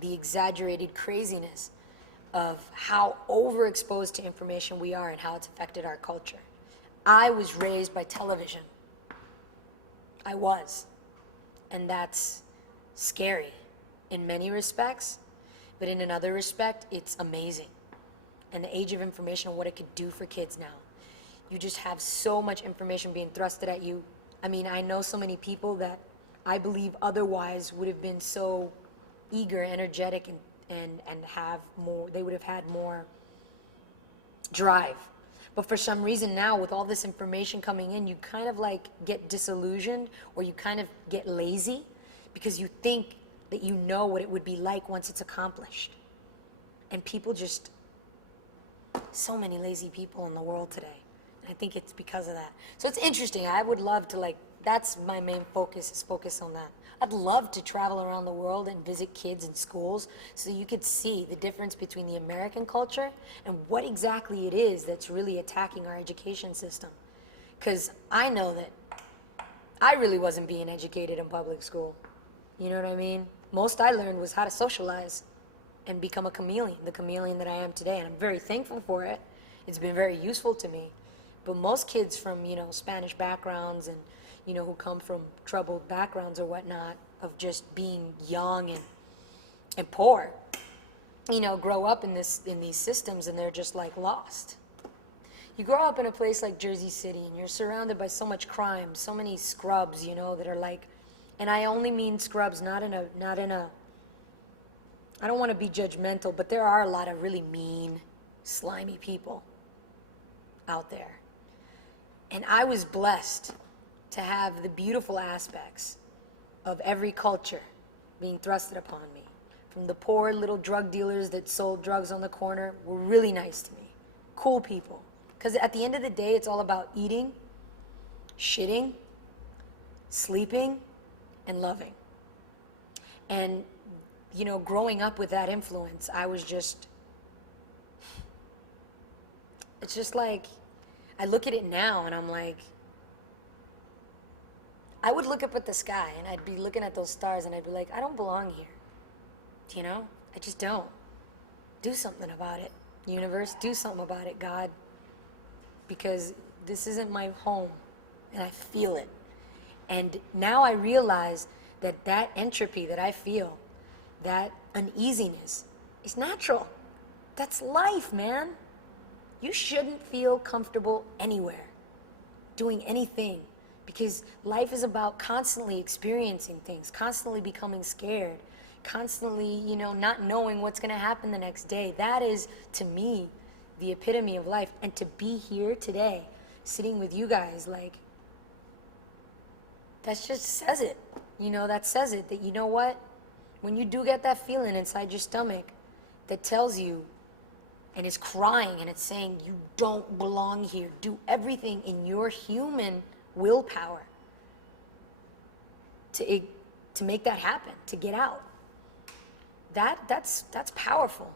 the exaggerated craziness of how overexposed to information we are and how it's affected our culture. I was raised by television. I was. And that's scary in many respects, but in another respect, it's amazing. And the age of information and what it could do for kids now. You just have so much information being thrusted at you. I mean, I know so many people that I believe otherwise would have been so eager, energetic, and have more, they would have had more drive. But for some reason now, with all this information coming in, you kind of like get disillusioned, or you kind of get lazy because you think that you know what it would be like once it's accomplished. And people just, so many lazy people in the world today. I think it's because of that. So it's interesting. I would love to, like, that's my main focus, is focus on that. I'd love to travel around the world and visit kids in schools so you could see the difference between the American culture and what exactly it is that's really attacking our education system. Because I know that I really wasn't being educated in public school. You know what I mean? Most I learned was how to socialize and become a chameleon, the chameleon that I am today. And I'm very thankful for it. It's been very useful to me. But most kids from, you know, Spanish backgrounds and, you know, who come from troubled backgrounds or whatnot, of just being young and poor, you know, grow up in these systems and they're just like lost. You grow up in a place like Jersey City and you're surrounded by so much crime, so many scrubs, you know, that are like, and I only mean scrubs, not in a, I don't want to be judgmental, but there are a lot of really mean, slimy people out there. And I was blessed to have the beautiful aspects of every culture being thrusted upon me. From the poor little drug dealers that sold drugs on the corner were really nice to me. Cool people. Because at the end of the day, it's all about eating, shitting, sleeping, and loving. And, you know, growing up with that influence, I was just, it's just like, I look at it now and I'm like, I would look up at the sky and I'd be looking at those stars and I'd be like, I don't belong here. You know? I just don't. Do something about it, universe. Do something about it, God. Because this isn't my home and I feel it. And now I realize that that entropy that I feel, that uneasiness, is natural. That's life, man. You shouldn't feel comfortable anywhere, doing anything, because life is about constantly experiencing things, constantly becoming scared, constantly, you know, not knowing what's going to happen the next day. That is, to me, the epitome of life. And to be here today, sitting with you guys, like, that just says it. You know, that says it, that, you know what? When you do get that feeling inside your stomach that tells you, and is crying and it's saying you don't belong here, do everything in your human willpower to make that happen, to get out. That's powerful.